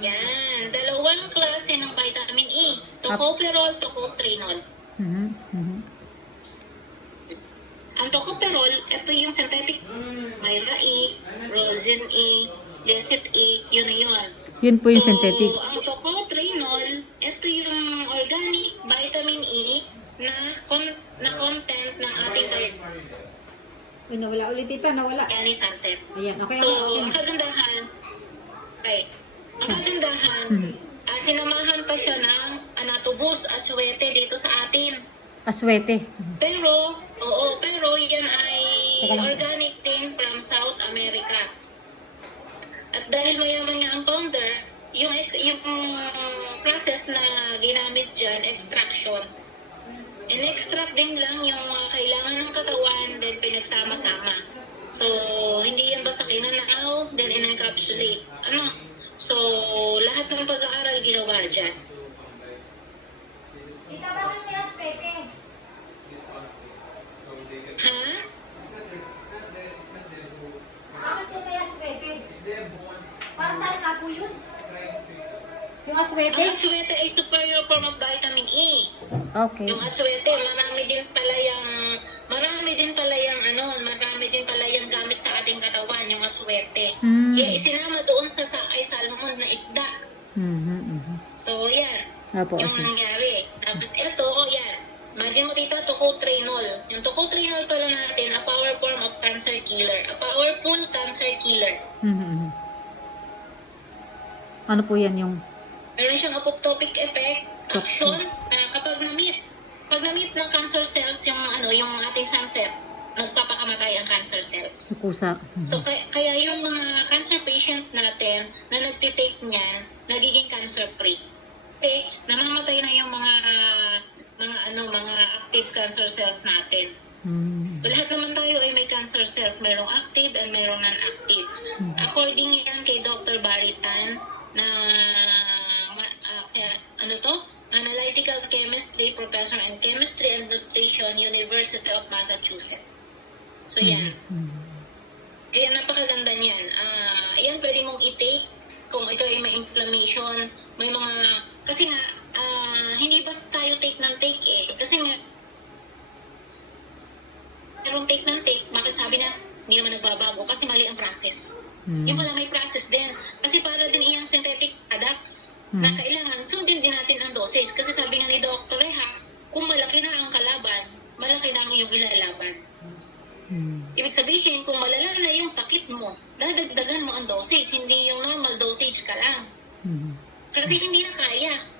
Yan, dalawang klase ng vitamin E. Tocopherol, tocotrienol. Ang tocopherol, ito yung synthetic. Myra E, Rosin E, Lecit E, yun na yun. Yun po yung synthetic. So, ang tocotrienol, ito yung organic vitamin E na content ng ating Uy, nawala ulit ito, nawala. Bayani Sunset. Ayan, okay. So, okay. ang kagandahan, sinamahan pa siya ng anatubus at suwete dito sa atin. Aswete. Pero yan ay Teka lang. organic din from South America. At dahil mayaman nga ang founder, yung process na ginamit dyan, extraction. In-extract din lang yung mga kailangan ng katawan, then pinagsama-sama. So, hindi yan basta kinanaaw, then in-encapsulate. So, lahat ng pag-aaral ginawa dyan. Tita, bakit may aswete? Ha? Bakit po may aswete? Para saan nga po yun? Yung aswete? Ang aswete ay superior form of vitamin E. Okay. Yung aswete, marami din pala yung gamit sa ating katawan, yung aswete. Kaya isinama doon sa ay salmon na isda. So, yan. Apo, Yung asin. nangyari. Tapos ito, yan. Imagine mo tita, tocotrienol. Yung tocotrienol pala natin, a power form of cancer killer. A powerful cancer killer. Ano po yan yung... Meron siyang apoptotic effect, action, pag na-meet ng cancer cells yung ating sunset, nagpapakamatay ang cancer cells. Pusa. So kaya yung mga cancer patient natin na nagtitake niyan, nagiging cancer free. Kasi namamatay na yung mga active cancer cells natin. Lahat naman tayo ay may cancer cells, mayroong active and mayroong non-active. According yan kay Dr. Barry Tan na Analytical Chemistry Professor in Chemistry and Nutrition, University of Massachusetts. So yan. Kaya napakaganda niyan. Yan pwede mong i-take kung ikaw ay may inflammation, may mga, kasi nga, hindi basta tayo take ng take eh. Kasi nga, merong take ng take, bakit sabi na, hindi naman nagbabago kasi mali ang process. Yung pala may process din. Kasi para din iyang synthetic products na kailangan sundin din natin ang dosage. Kasi sabi nga ni Dr. Reha, kung malaki na ang kalaban, malaki na ang iyong ilalaban. Ibig sabihin, kung malala na yung sakit mo, dadagdagan mo ang dosage, hindi yung normal dosage ka lang. Kasi hindi na kaya.